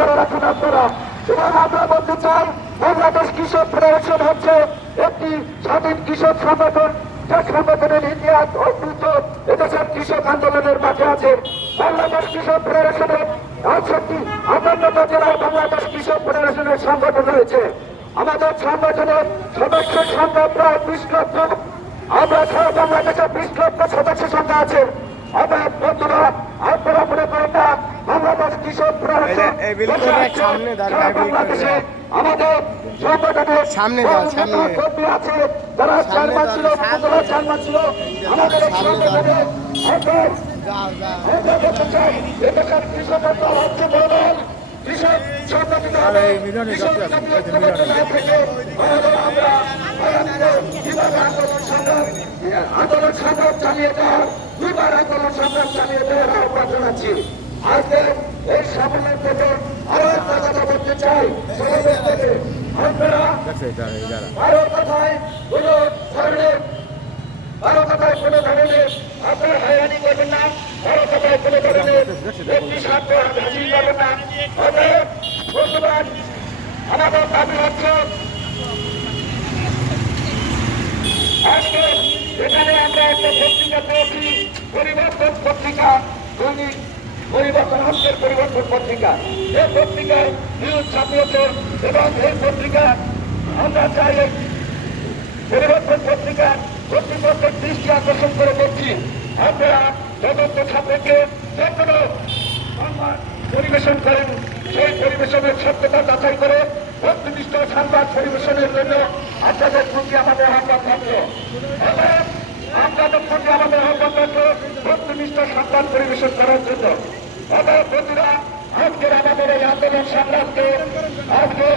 করে রাখুন আপনারা। এবং আমরা বলতে চাই, বাংলাদেশ কৃষক ফেডারেশন হচ্ছে একটি স্বাধীন কৃষক সংগঠন, যে সংগঠনের ইতিহাস অদ্ভুত এদেশের কৃষক আন্দোলনের মাঠে আছে। বাংলাদেশ কৃষক ফেডারেশনের 58টা জেলায় বাংলাদেশ কৃষক ফেডারেশনের সংগঠন রয়েছে। আমাদের সংগঠনের সদস্যের সংখ্যা প্রায় 20 লক্ষ। আমরা সারা বাংলাদেশে 20 লক্ষ সদস্য সংখ্যা আছে। আমরা বন্ধুরা, আপনারা মনে করেন না বাংলাদেশ কৃষক ফেডারেশন বাংলাদেশে আমাদের সংগঠনের সামনে কর্মী আছে, যারা চেয়ারম্যান ছিল, উপজেলা চেয়ারম্যান ছিল আমাদের সংগঠনের। আমরা বলতে চাই, এদেশের কৃষকের দল হচ্ছে বড় দল। কৃষক সংগঠিত হবে, কৃষক থেকে আমরা কিভাবে আন্দোলন সংগ্রাম চালিয়ে যাওয়ার, দুইবার আন্দোলন সংগ্রাম চালিয়ে যাওয়ার আহ্বান জানাচ্ছি। আজকে এই সাফল্যের থেকে আরো একটা কথা বলতে চাই, সমাবেশ থেকে আপনারা কারো কথায় কোনো ধরনের আপনারা হয়রানি করবেন না, কারো কথায় কোনো ধরনের ব্যক্তি স্বার্থ হাসিল করবেন না। বর্তমান আমাদের দাবি হচ্ছে, আজকে এখানে আমরা একটা পত্রিকা পেয়েছি, পরিবর্তন পত্রিকা, দৈনিক পরিবর্তন হস্তের পরিবর্তন পত্রিকা। এই পত্রিকায় নিউজ ছাপিয়েছে এবং এই পত্রিকা আমরা চাই পরিবর্তন পত্রিকা কর্তৃপক্ষের দৃষ্টি আকর্ষণ করে দেখছি, আপনারা তদন্ত সাপেক্ষে যে কোনো সংবাদ পরিবেশন করেন, সেই পরিবেশনের সত্যতা যাচাই করে বস্তুনিষ্ঠ সংবাদ পরিবেশনের জন্য আপনাদের প্রতি আমাদের আহ্বান থাকলো। আপনাদের প্রতি আমাদের আহ্বান থাকলো বস্তুনিষ্ঠ সংবাদ পরিবেশন করার জন্য। আমাদের বন্ধুরা, আজকের আমাদের এই আন্দোলন সংগ্রামকে আজকে